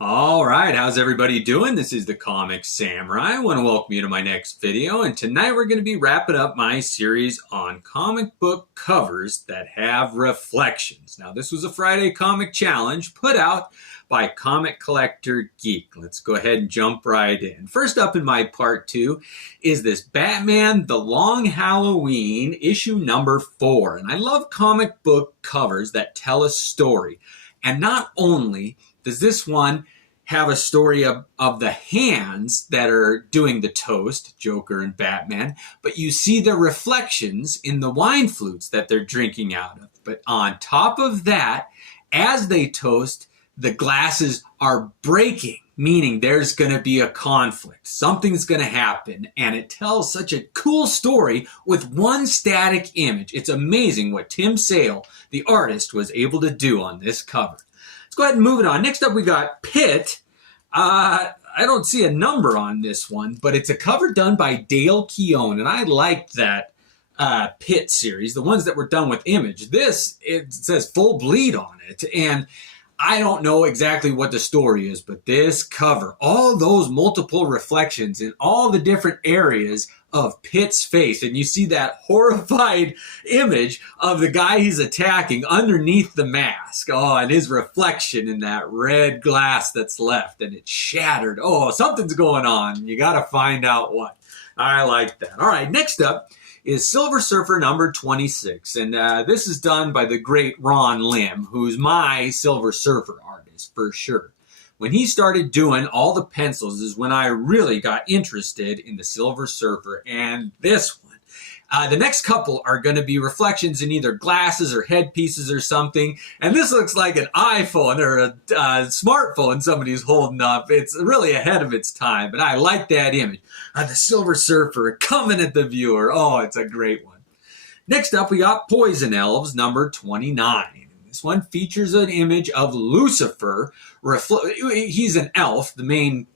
All right, how's everybody doing? This is the Comic Samurai. I want to welcome you to my next video, and tonight we're going to be wrapping up my series on comic book covers that have reflections. Now, this was a Friday comic challenge put out by Comic Collector Geek. Let's go ahead and jump right in. First up in my part 2 is this Batman The Long Halloween issue number 4. And I love comic book covers that tell a story. And not only does this one have a story of the hands that are doing the toast, Joker and Batman, but you see the reflections in the wine flutes that they're drinking out of. But on top of that, as they toast, the glasses are breaking, meaning there's going to be a conflict. Something's going to happen, and it tells such a cool story with one static image. It's amazing what Tim Sale, the artist, was able to do on this cover. Let's go ahead and move it on. Next up, we got Pitt. I don't see a number on this one, but it's a cover done by Dale Keown, and I liked that Pitt series, the ones that were done with Image. This, it says Full Bleed on it, and I don't know exactly what the story is, but this cover, all those multiple reflections in all the different areas of Pitt's face, and you see that horrified image of the guy he's attacking underneath the mask. Oh, and his reflection in that red glass that's left, and it's shattered. Oh, something's going on. You got to find out what. I like that. All right, next up is Silver Surfer number 26. And this is done by the great Ron Lim, who's my Silver Surfer artist for sure. When he started doing all the pencils is when I really got interested in the Silver Surfer and this one. The next couple are going to be reflections in either glasses or headpieces or something. And this looks like an iPhone or a smartphone somebody's holding up. It's really ahead of its time, but I like that image. The Silver Surfer coming at the viewer. Oh, it's a great one. Next up, we got Poison Elves number 29. This one features an image of Lucifer. He's an elf, the main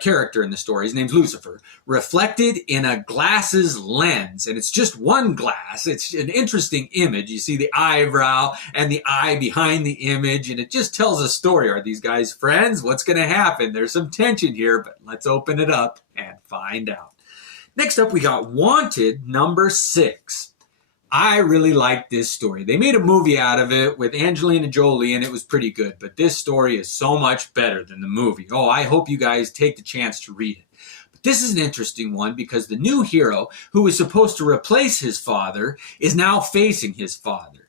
character in the story. His name's Lucifer, reflected in a glass's lens, and it's just one glass. It's an interesting image. You see the eyebrow and the eye behind the image, and it just tells a story. Are these guys friends? What's going to happen? There's some tension here, but let's open it up and find out. Next up, we got Wanted number 6. I really liked this story. They made a movie out of it with Angelina Jolie, and it was pretty good. But this story is so much better than the movie. Oh, I hope you guys take the chance to read it. But this is an interesting one because the new hero, who was supposed to replace his father, is now facing his father.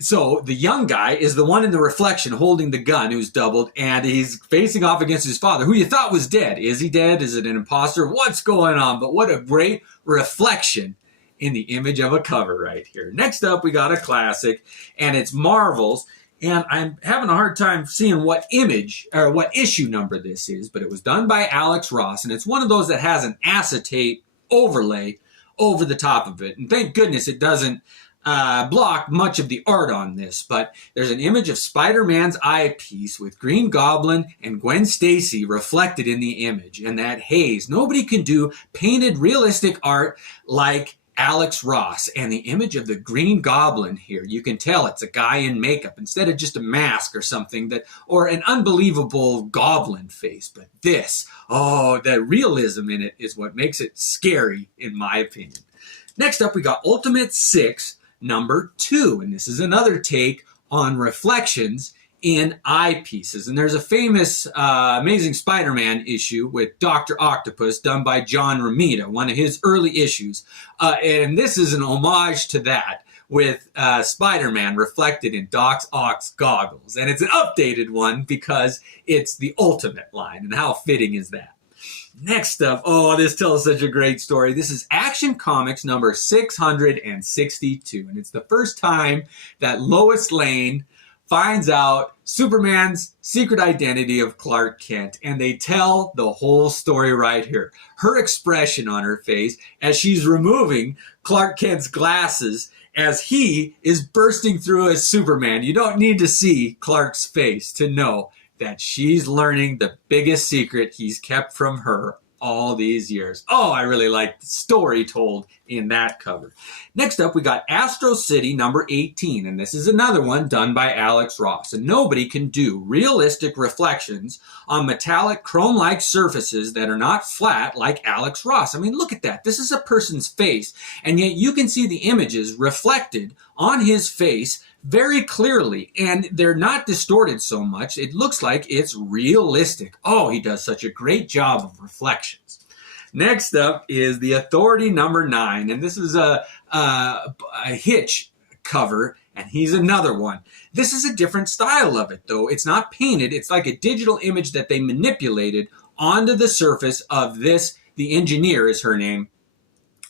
So the young guy is the one in the reflection holding the gun who's doubled, and he's facing off against his father, who you thought was dead. Is he dead? Is it an imposter? What's going on? But what a great reflection in the image of a cover right here. Next up, we got a classic, and it's Marvel's, and I'm having a hard time seeing what image or what issue number this is, but it was done by Alex Ross, and it's one of those that has an acetate overlay over the top of it, and thank goodness it doesn't block much of the art on this, but there's an image of Spider-Man's eyepiece with Green Goblin and Gwen Stacy reflected in the image, and that haze. Nobody can do painted realistic art like Alex Ross, and the image of the Green Goblin here, you can tell it's a guy in makeup instead of just a mask or something, or an unbelievable goblin face. But this, oh, the realism in it is what makes it scary in my opinion. Next up, we got Ultimate 6 number 2, and this is another take on reflections in eyepieces. And there's a famous Amazing Spider-Man issue with Dr. Octopus done by John Romita, one of his early issues. And this is an homage to that with Spider-Man reflected in Doc Ock's goggles. And it's an updated one because it's the Ultimate line. And how fitting is that? Next up, oh, this tells such a great story. This is Action Comics number 662. And it's the first time that Lois Lane finds out Superman's secret identity of Clark Kent, and they tell the whole story right here. Her expression on her face as she's removing Clark Kent's glasses as he is bursting through as Superman. You don't need to see Clark's face to know that she's learning the biggest secret he's kept from her all these years. Oh, I really like the story told in that cover. Next up, we got Astro City number 18, and this is another one done by Alex Ross. And nobody can do realistic reflections on metallic chrome-like surfaces that are not flat like Alex Ross. I mean, look at that. This is a person's face, and yet you can see the images reflected on his face very clearly, and they're not distorted so much. It looks like it's realistic. Oh, he does such a great job of reflections. Next up is the Authority number 9, and this is a Hitch cover, and he's another one. This is a different style of it, though. It's not painted. It's like a digital image that they manipulated onto the surface of this, the engineer is her name,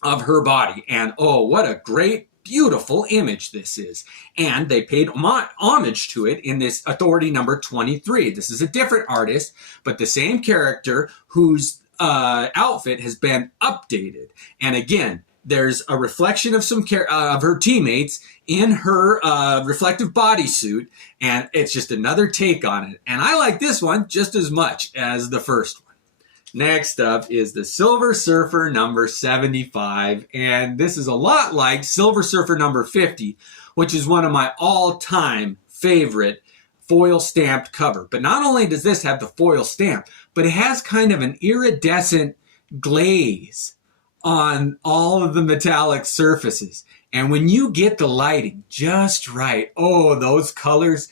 of her body. And oh, what a great, beautiful image this is. And they paid homage to it in this Authority number 23. This is a different artist, but the same character whose outfit has been updated. And again, there's a reflection of some of her teammates in her reflective bodysuit, and it's just another take on it. And I like this one just as much as the first one. Next up is the Silver Surfer number 75, and this is a lot like Silver Surfer number 50, which is one of my all-time favorite foil stamped cover. But not only does this have the foil stamp, but it has kind of an iridescent glaze on all of the metallic surfaces. And when you get the lighting just right, oh, those colors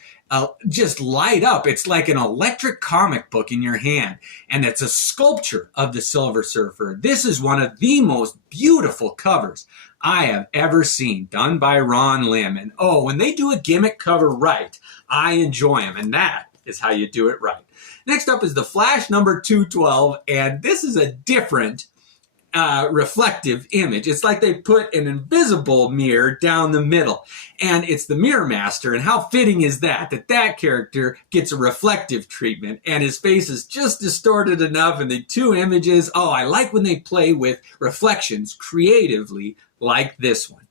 just light up. It's like an electric comic book in your hand, and it's a sculpture of the Silver Surfer. This is one of the most beautiful covers I have ever seen, done by Ron Lim. And oh, when they do a gimmick cover right, I enjoy them, and that is how you do it right. Next up is the Flash number 212, and this is a different reflective image. It's like they put an invisible mirror down the middle, and it's the Mirror Master. And how fitting is that that character gets a reflective treatment, and his face is just distorted enough in the two images. Oh, I like when they play with reflections creatively like this one.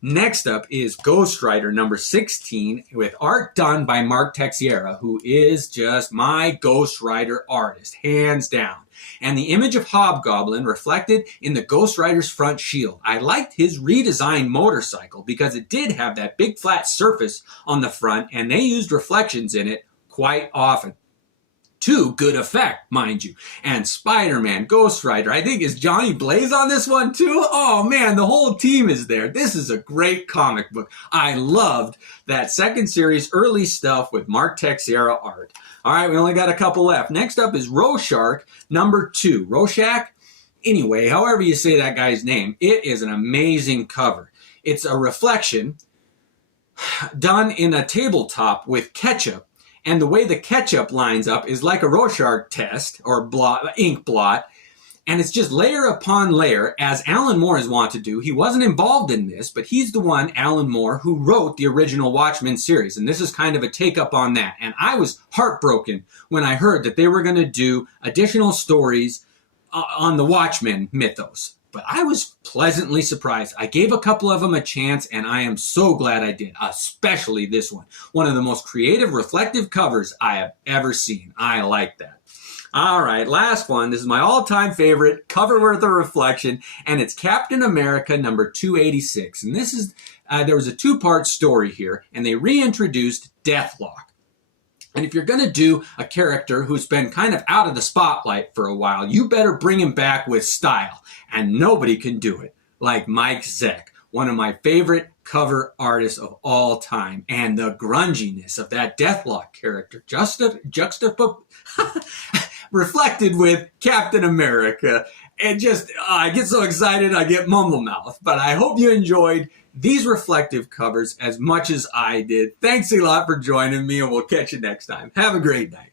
Next up is Ghost Rider number 16 with art done by Mark Texiera, who is just my Ghost Rider artist, hands down. And the image of Hobgoblin reflected in the Ghost Rider's front shield. I liked his redesigned motorcycle because it did have that big flat surface on the front, and they used reflections in it quite often. To good effect, mind you. And Spider-Man, Ghost Rider, I think is Johnny Blaze on this one too? Oh man, the whole team is there. This is a great comic book. I loved that second series early stuff with Mark Texiera art. All right, we only got a couple left. Next up is Rorschach number 2. Rorschach? Anyway, however you say that guy's name, it is an amazing cover. It's a reflection done in a tabletop with ketchup. And the way the ketchup lines up is like a Rorschach test or ink blot. And it's just layer upon layer, as Alan Moore is wont to do. He wasn't involved in this, but he's the one, Alan Moore, who wrote the original Watchmen series. And this is kind of a take up on that. And I was heartbroken when I heard that they were going to do additional stories on the Watchmen mythos. But I was pleasantly surprised. I gave a couple of them a chance, and I am so glad I did, especially this one. One of the most creative, reflective covers I have ever seen. I like that. All right, last one. This is my all-time favorite cover worth of reflection, and it's Captain America number 286. And this is, there was a two-part story here, and they reintroduced Deathlock. And if you're going to do a character who's been kind of out of the spotlight for a while, you better bring him back with style. And nobody can do it like Mike Zeck, one of my favorite cover artists of all time. And the grunginess of that Deathlock character, reflected with Captain America. And just, I get so excited, I get mumble mouth. But I hope you enjoyed these reflective covers as much as I did. Thanks a lot for joining me, and we'll catch you next time. Have a great night.